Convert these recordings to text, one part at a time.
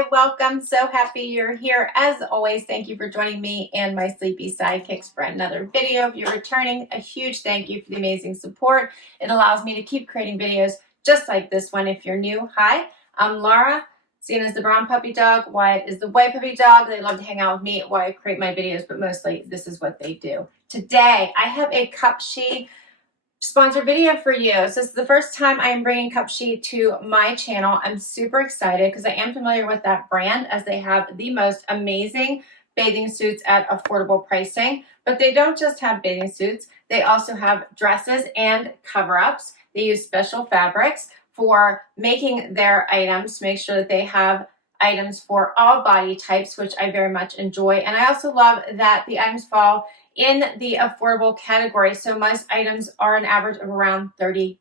Hi, welcome. So happy you're here. As always, thank you for joining me and my sleepy sidekicks for another video. If you're returning, a huge thank you for the amazing support. It allows me to keep creating videos just like this one. If you're new, hi, I'm Laura, seen as the brown puppy dog. Wyatt is the white puppy dog. They love to hang out with me while I create my videos, but mostly this is what they do. Today, I have a Cupshe sponsored video for you. So this is the first time I am bringing Cupshe to my channel. I'm super excited because I am familiar with that brand, as they have the most amazing bathing suits at affordable pricing. But they don't just have bathing suits, they also have dresses and cover-ups. They use special fabrics for making their items to make sure that they have items for all body types, which I very much enjoy. And I also love that the items fall in the affordable category. So most items are an average of around $30.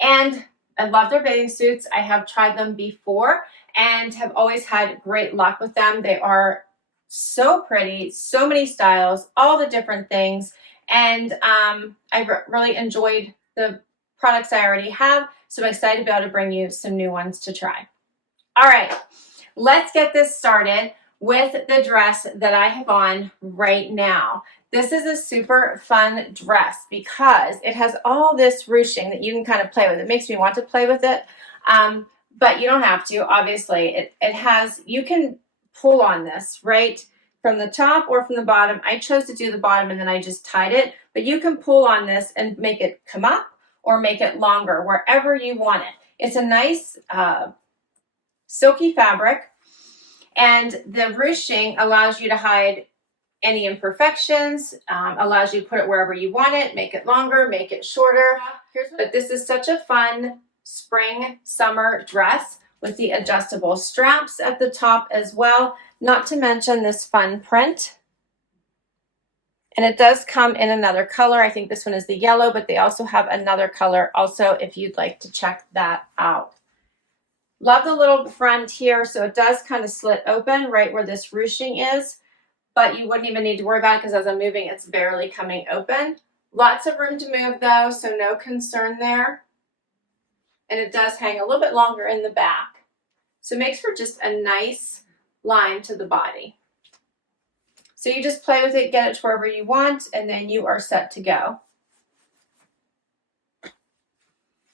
And I love their bathing suits. I have tried them before and have always had great luck with them. They are so pretty, so many styles, all the different things. And I really enjoyed the products I already have. So I'm excited to be able to bring you some new ones to try. All right, let's get this started with the dress that I have on right now. This is a super fun dress because it has all this ruching that you can kind of play with. It makes me want to play with it, but you don't have to, obviously. It has, you can pull on this right from the top or from the bottom. I chose to do the bottom and then I just tied it, but you can pull on this and make it come up or make it longer, wherever you want it. It's a nice silky fabric. And the ruching allows you to hide any imperfections, allows you to put it wherever you want it, make it longer, make it shorter. But this is such a fun spring, summer dress with the adjustable straps at the top as well, not to mention this fun print. And it does come in another color. I think this one is the yellow, but they also have another color also if you'd like to check that out. Love the little front here, so it does kind of slit open right where this ruching is, but you wouldn't even need to worry about it because as I'm moving, it's barely coming open. Lots of room to move though, so no concern there. And it does hang a little bit longer in the back. So it makes for just a nice line to the body. So you just play with it, get it to wherever you want, and then you are set to go.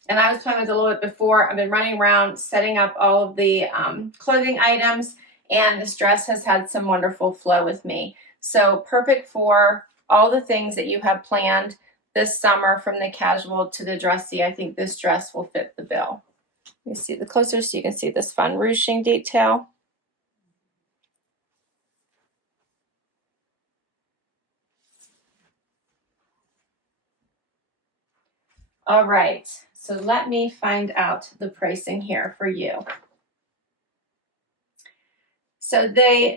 And I was playing with it a little bit before. I've been running around setting up all of the clothing items, and this dress has had some wonderful flow with me. So perfect for all the things that you have planned this summer, from the casual to the dressy. I think this dress will fit the bill. Let me see the closer so you can see this fun ruching detail. All right. So let me find out the pricing here for you. So they,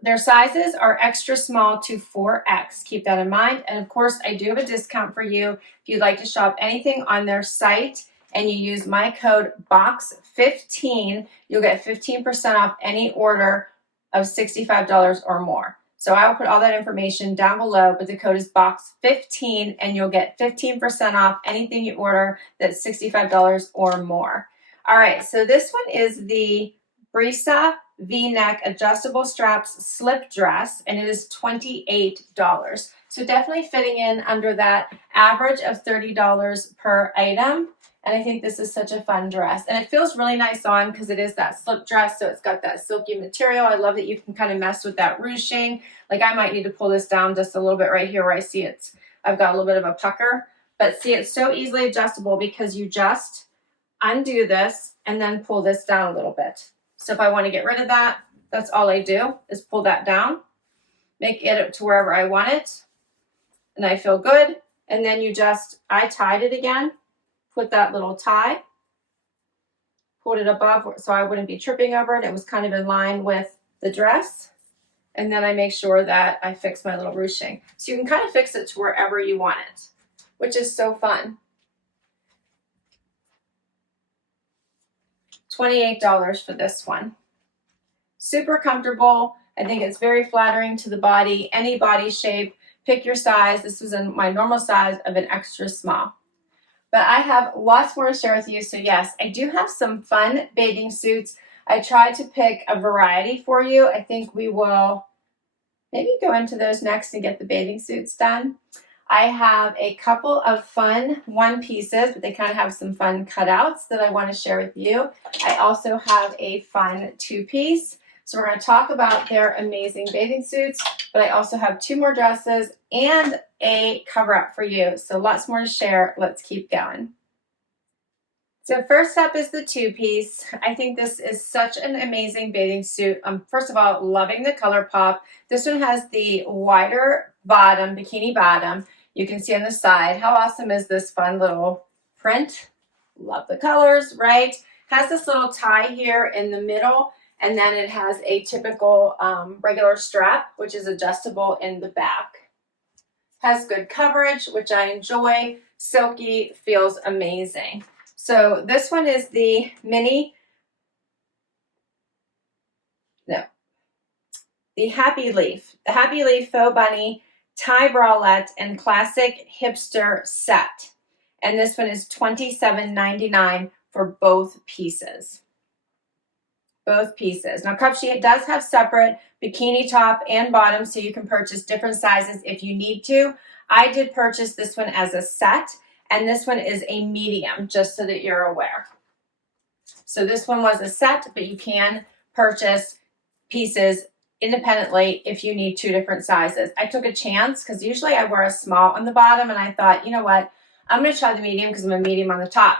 their sizes are extra small to 4X. Keep that in mind. And of course, I do have a discount for you. If you'd like to shop anything on their site and you use my code BOX15, you'll get 15% off any order of $65 or more. So I will put all that information down below, but the code is BOX15 and you'll get 15% off anything you order that's $65 or more. All right, so this one is the Brisa V-neck adjustable straps slip dress, and it is $28. So definitely fitting in under that average of $30 per item. And I think this is such a fun dress. And it feels really nice on because it is that slip dress, so it's got that silky material. I love that you can kind of mess with that ruching. Like I might need to pull this down just a little bit right here where I see it's, I've got a little bit of a pucker. But see, it's so easily adjustable because you just undo this and then pull this down a little bit. So if I want to get rid of that, that's all I do is pull that down, make it to wherever I want it, and I feel good. And then you just, I tied it again. Put that little tie, pulled it above so I wouldn't be tripping over it. It was kind of in line with the dress. And then I make sure that I fix my little ruching. So you can kind of fix it to wherever you want it, which is so fun. $28 for this one. Super comfortable. I think it's very flattering to the body, any body shape. Pick your size. This was in my normal size of an extra small. But I have lots more to share with you. So yes, I do have some fun bathing suits. I tried to pick a variety for you. I think we will maybe go into those next and get the bathing suits done. I have a couple of fun one pieces, but they kind of have some fun cutouts that I want to share with you. I also have a fun two-piece. So we're going to talk about their amazing bathing suits, but I also have two more dresses and a cover-up for you. So lots more to share. Let's keep going. So first up is the two-piece. I think this is such an amazing bathing suit. First of all, loving the color pop. This one has the wider bottom, bikini bottom. You can see on the side. How awesome is this fun little print? Love the colors, right? Has this little tie here in the middle, and then it has a typical regular strap, which is adjustable in the back. Has good coverage, which I enjoy. Silky, feels amazing. So this one is the the Happy Leaf. The Happy Leaf Faux Bunny Tie Bralette and Classic Hipster Set. And this one is $27.99 for both pieces. Both pieces. Now Cupshe does have separate bikini top and bottom, so you can purchase different sizes if you need to. I did purchase this one as a set, and this one is a medium, just so that you're aware. So this one was a set, but you can purchase pieces independently if you need two different sizes. I took a chance because usually I wear a small on the bottom, and I thought, you know what, I'm going to try the medium because I'm a medium on the top.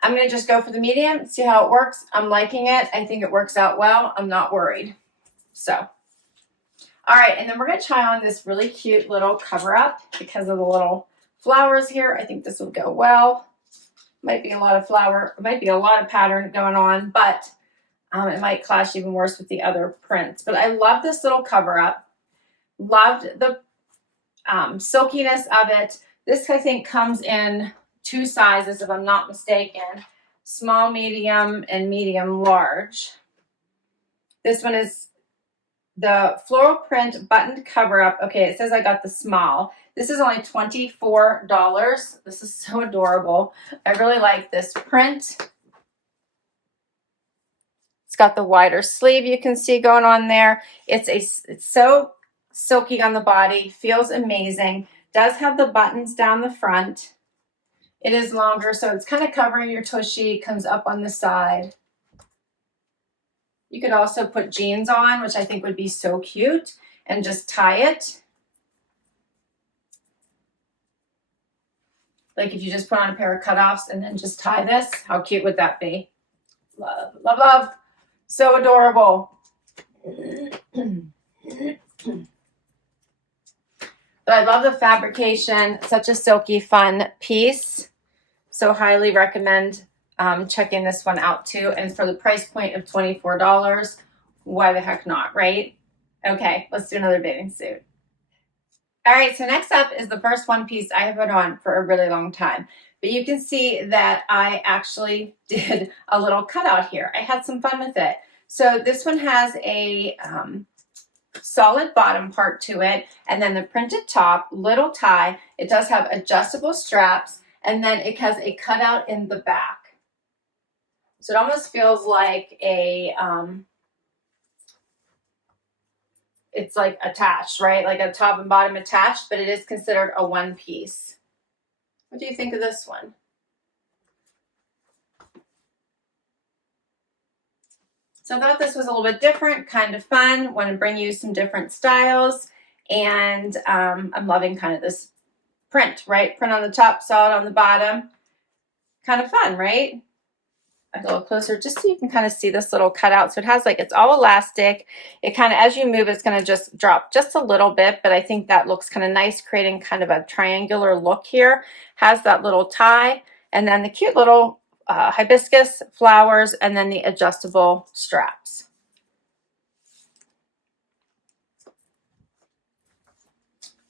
I'm going to just go for the medium, see how it works. I'm liking it. I think it works out well. I'm not worried. So, all right, and then we're going to try on this really cute little cover-up because of the little flowers here. I think this will go well. Might be a lot of flower, might be a lot of pattern going on, but it might clash even worse with the other prints. But I love this little cover-up. Loved the silkiness of it. This, I think, comes in two sizes, if I'm not mistaken. Small, medium, and medium large. This one is the floral print buttoned cover-up. Okay, it says I got the small. This is only $24. This is so adorable. I really like this print. It's got the wider sleeve you can see going on there. It's so silky on the body, feels amazing. Does have the buttons down the front. It is longer, so it's kind of covering your tushy, comes up on the side. You could also put jeans on, which I think would be so cute, and just tie it. Like if you just put on a pair of cutoffs and then just tie this, how cute would that be? Love, love, love. So adorable. But I love the fabrication. Such a silky, fun piece. So highly recommend checking this one out too. And for the price point of $24, why the heck not, right? Okay, let's do another bathing suit. All right, so next up is the first one piece I have put on for a really long time. But you can see that I actually did a little cutout here. I had some fun with it. So this one has a solid bottom part to it, and then the printed top, little tie. It does have adjustable straps, and then it has a cutout in the back. So it almost feels like a, it's like attached, right? Like a top and bottom attached, but it is considered a one piece. What do you think of this one? So I thought this was a little bit different, kind of fun. Want to bring you some different styles. And I'm loving kind of this print, right? Print on the top, solid on the bottom. Kind of fun, right? A little closer just so you can kind of see this little cutout. So it has like, it's all elastic. It kind of, as you move, it's going to just drop just a little bit, but I think that looks kind of nice, creating kind of a triangular look here. Has that little tie, and then the cute little hibiscus flowers, and then the adjustable straps.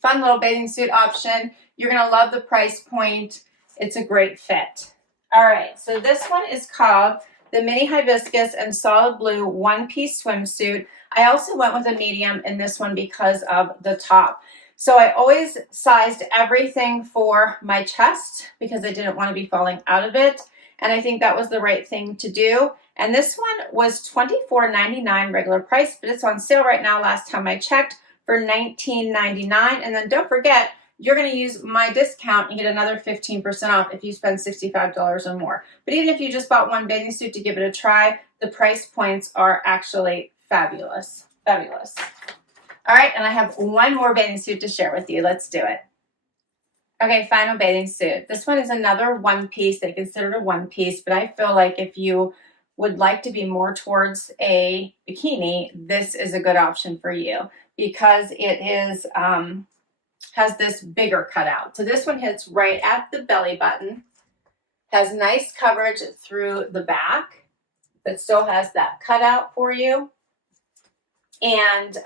Fun little bathing suit option. You're going to love the price point. It's a great fit. All right, so this one is called the Mini Hibiscus and Solid Blue One-Piece Swimsuit. I also went with a medium in this one because of the top. So I always sized everything for my chest because I didn't want to be falling out of it. And I think that was the right thing to do. And this one was $24.99 regular price, but it's on sale right now last time I checked for $19.99. And then don't forget, you're going to use my discount and get another 15% off if you spend $65 or more. But even if you just bought one bathing suit to give it a try, the price points are actually fabulous. Fabulous. All right, and I have one more bathing suit to share with you. Let's do it. Okay, final bathing suit. This one is another one piece. They consider it a one piece, but I feel like if you would like to be more towards a bikini, this is a good option for you because it is has this bigger cutout. So this one hits right at the belly button, has nice coverage through the back, but still has that cutout for you, and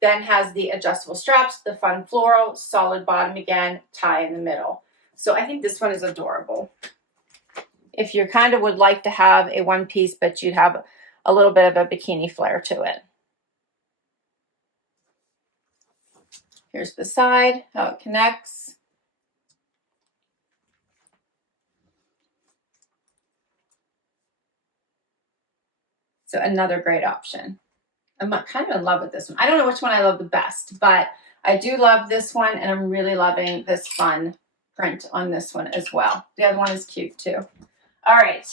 then has the adjustable straps, the fun floral, solid bottom again, tie in the middle. So I think this one is adorable. If you kind of would like to have a one piece, but you'd have a little bit of a bikini flare to it. Here's the side, how it connects. So another great option. I'm kind of in love with this one. I don't know which one I love the best, but I do love this one, and I'm really loving this fun print on this one as well. The other one is cute too. All right,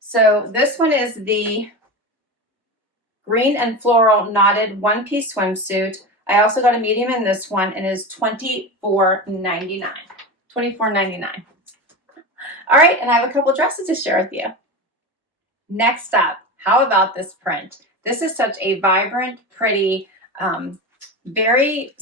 so this one is the green and floral knotted one-piece swimsuit. I also got a medium in this one, and it is $24.99. $24.99. All right, and I have a couple dresses to share with you. Next up, how about this print? This is such a vibrant, pretty, very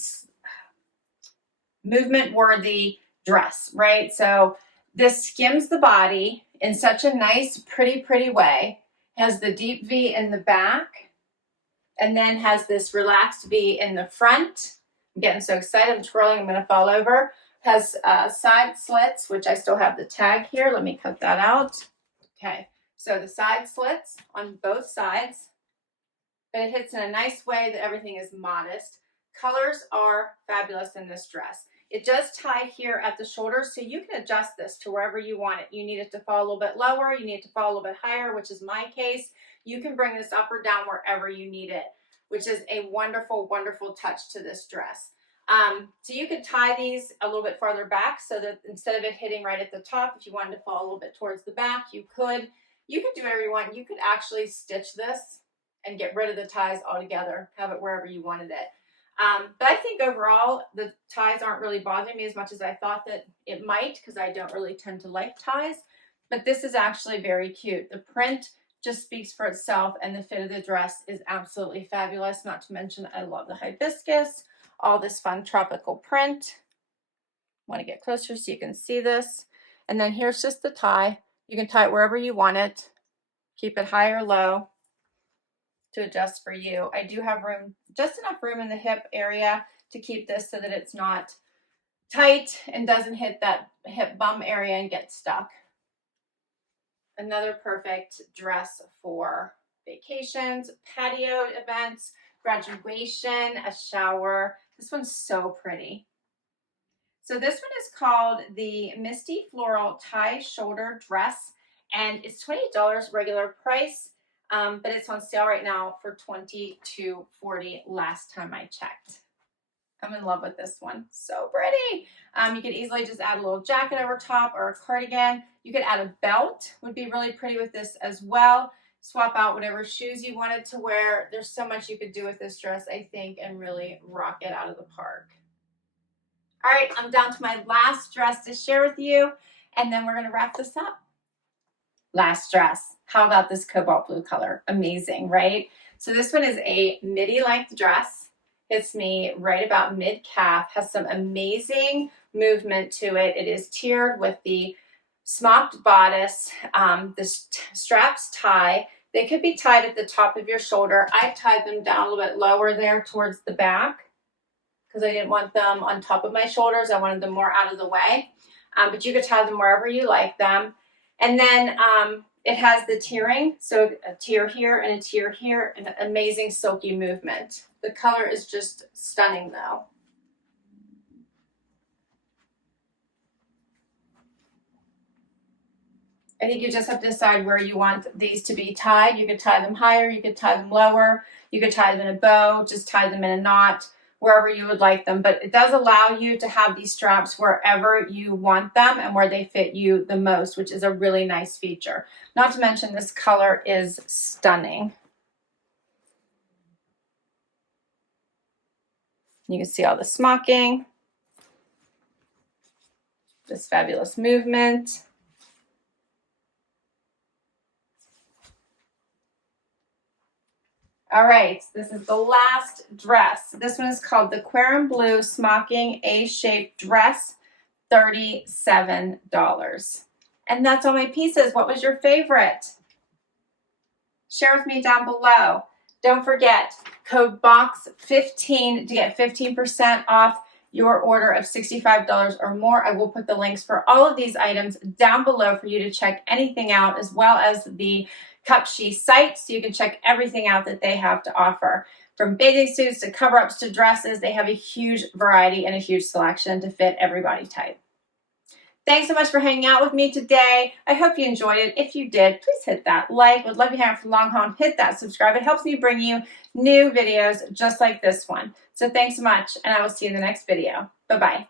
movement-worthy dress, right? So this skims the body in such a nice, pretty way. Has the deep V in the back, and then has this relaxed V in the front. I'm getting so excited, I'm twirling, I'm gonna fall over. Has side slits, which I still have the tag here. Let me cut that out. Okay, so the side slits on both sides, but it hits in a nice way that everything is modest. Colors are fabulous in this dress. It does tie here at the shoulders, so you can adjust this to wherever you want it. You need it to fall a little bit lower, you need it to fall a little bit higher, which is my case. You can bring this up or down wherever you need it, which is a wonderful, wonderful touch to this dress. So you could tie these a little bit farther back so that instead of it hitting right at the top, if you wanted to fall a little bit towards the back, you could. You could do whatever you want. You could actually stitch this and get rid of the ties altogether, have it wherever you wanted it. But I think overall, the ties aren't really bothering me as much as I thought that it might, because I don't really tend to like ties. But this is actually very cute. The print just speaks for itself, and the fit of the dress is absolutely fabulous. Not to mention, I love the hibiscus, all this fun tropical print. Want to get closer so you can see this. And then here's just the tie. You can tie it wherever you want it. Keep it high or low to adjust for you. I do have room, just enough room in the hip area to keep this so that it's not tight and doesn't hit that hip bum area and get stuck. Another perfect dress for vacations, patio events, graduation, a shower. This one's so pretty. So this one is called the Misty Floral Tie Shoulder Dress, and it's $28 regular price, but it's on sale right now for $22.40 last time I checked. I'm in love with this one. So pretty. You could easily just add a little jacket over top or a cardigan. You could add a belt, would be really pretty with this as well. Swap out whatever shoes you wanted to wear. There's so much you could do with this dress, I think, and really rock it out of the park. All right, I'm down to my last dress to share with you, and then we're going to wrap this up. Last dress. How about this cobalt blue color? Amazing, right? So this one is a midi length dress. Hits me right about mid-calf, has some amazing movement to it. It is tiered with the smocked bodice. The straps tie. They could be tied at the top of your shoulder. I tied them down a little bit lower there towards the back because I didn't want them on top of my shoulders. I wanted them more out of the way. But you could tie them wherever you like them. And then it has the tiering, so a tier here and a tier here, and amazing silky movement. The color is just stunning though. I think you just have to decide where you want these to be tied. You could tie them higher, you could tie them lower, you could tie them in a bow, just tie them in a knot, wherever you would like them. But it does allow you to have these straps wherever you want them and where they fit you the most, which is a really nice feature. Not to mention this color is stunning. You can see all the smocking, this fabulous movement. All right, this is the last dress. This one is called the Aquarium Blue Smocking A-shaped dress, $37. And that's all my pieces. What was your favorite? Share with me down below. Don't forget, code BOX15 to get 15% off your order of $65 or more. I will put the links for all of these items down below for you to check anything out, as well as the Cupshe site, so you can check everything out that they have to offer. From bathing suits to cover-ups to dresses, they have a huge variety and a huge selection to fit every body type. Thanks so much for hanging out with me today. I hope you enjoyed it. If you did, please hit that like. Would love you hang out for the long haul and hit that subscribe. It helps me bring you new videos just like this one. So thanks so much, and I will see you in the next video. Bye-bye.